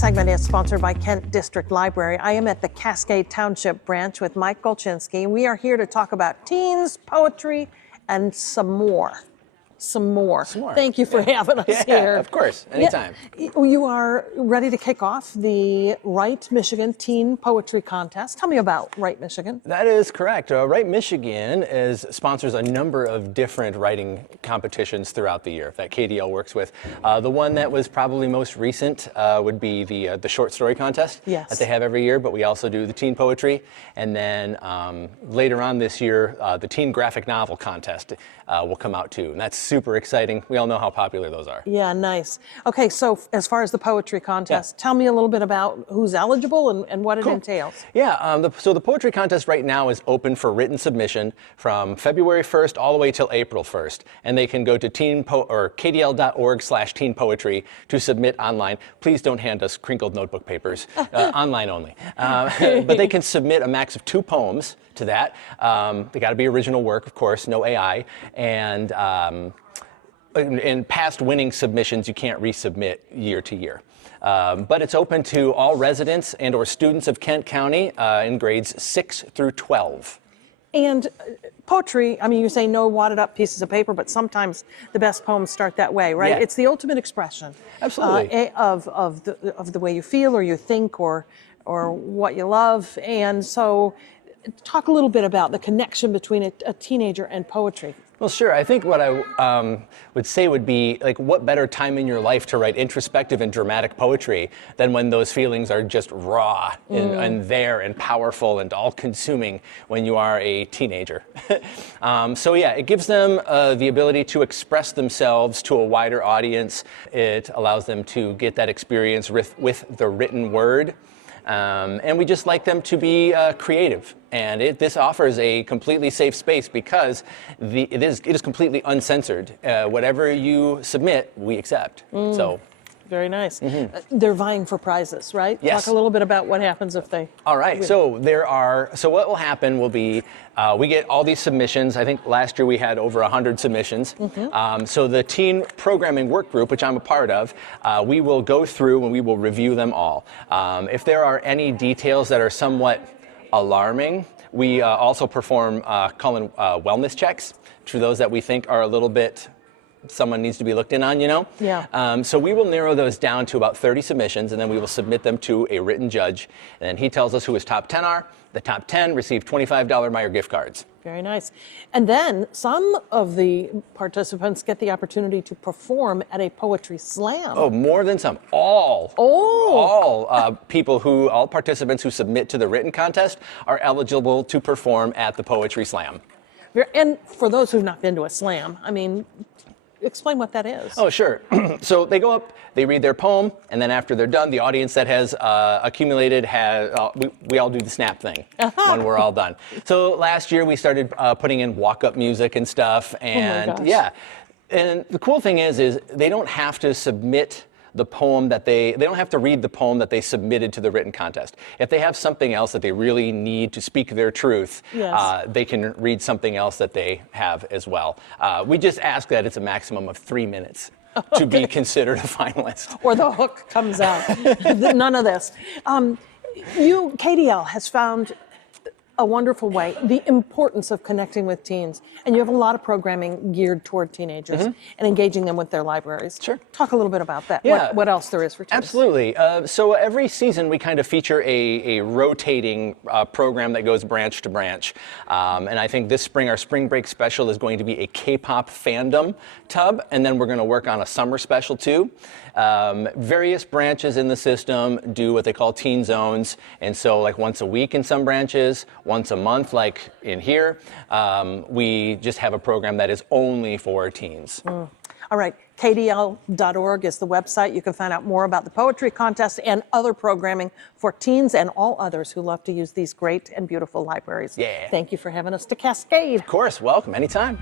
segment is sponsored by Kent District Library. I am at the Cascade Township branch with Mike Golchinski. We are here to talk about teens, poetry, and some more. Thank you for having us here. Of course, anytime. You are ready to kick off the Write Michigan Teen Poetry Contest. Tell me about Write Michigan. That is correct. Write Michigan sponsors a number of different writing competitions throughout the year that KDL works with. The one that was probably most recent would be the short story contest that they have every year, but we also do the teen poetry. And then later on this year, the teen graphic novel contest will come out too. And that's super exciting. We all know how popular those are. Yeah, nice. Okay, so as far as the poetry contest, tell me a little bit about who's eligible and what it entails. Yeah, so the poetry contest right now is open for written submission from February 1st all the way till April 1st. And they can go to kdl.org/teenpoetry to submit online. Please don't hand us crinkled notebook papers, online only. But they can submit a max of 2 poems to that. They got to be original work, of course, no AI. And in past winning submissions, you can't resubmit year to year. But it's open to all residents and or students of Kent County in grades 6 through 12. And poetry, I mean, you say no wadded up pieces of paper, but sometimes the best poems start that way, right? Yeah. It's the ultimate expression. Absolutely. Of the way you feel or you think or what you love. And so talk a little bit about the connection between a teenager and poetry. Well, sure. I think what I would say would be, like, what better time in your life to write introspective and dramatic poetry than when those feelings are just raw and there and powerful and all-consuming when you are a teenager. So yeah, it gives them the ability to express themselves to a wider audience. It allows them to get that experience with the written word. And we just like them to be creative. And this offers a completely safe space because it is completely uncensored. Whatever you submit, we accept. So. Very nice. They're vying for prizes, right? Yes. Talk a little bit about what happens if they... All right. So what will happen will be, we get all these submissions. I think last year we had over 100 submissions. So the teen programming work group, which I'm a part of, we will go through and we will review them all. If there are any details that are somewhat alarming, we also perform wellness checks to those that we think are a little bit someone needs to be looked in on, you know? Yeah. So we will narrow those down to about 30 submissions, and then we will submit them to a written judge. And then he tells us who his top 10 are. The top 10 receive $25 Meyer gift cards. Very nice. And then some of the participants get the opportunity to perform at a poetry slam. Oh, more than some. All participants who submit to the written contest are eligible to perform at the poetry slam. And for those who've not been to a slam, I mean, explain what that is. Oh, sure. So they go up, they read their poem, and then after they're done, the audience that has accumulated we all do the snap thing when we're all done. So last year we started putting in walk-up music and stuff, and and the cool thing is they don't have to submit the poem that they don't have to read the poem that they submitted to the written contest. If they have something else that they really need to speak their truth, they can read something else that they have as well. We just ask that it's a maximum of 3 minutes to be considered a finalist. Or the hook comes out. None of this. KDL has found a wonderful way, the importance of connecting with teens. And you have a lot of programming geared toward teenagers and engaging them with their libraries. Sure. Talk a little bit about that. Yeah. What else there is for teens. Absolutely. So every season we kind of feature a rotating program that goes branch to branch. And I think this spring, our spring break special is going to be a K-pop fandom tub. And then we're going to work on a summer special too. Various branches in the system do what they call teen zones. And so like once a week in some branches, once a month like in here, we just have a program that is only for teens. All right, kdl.org is the website. You can find out more about the poetry contest and other programming for teens and all others who love to use these great and beautiful libraries. Yeah. Thank you for having us to Cascade. Of course, welcome anytime.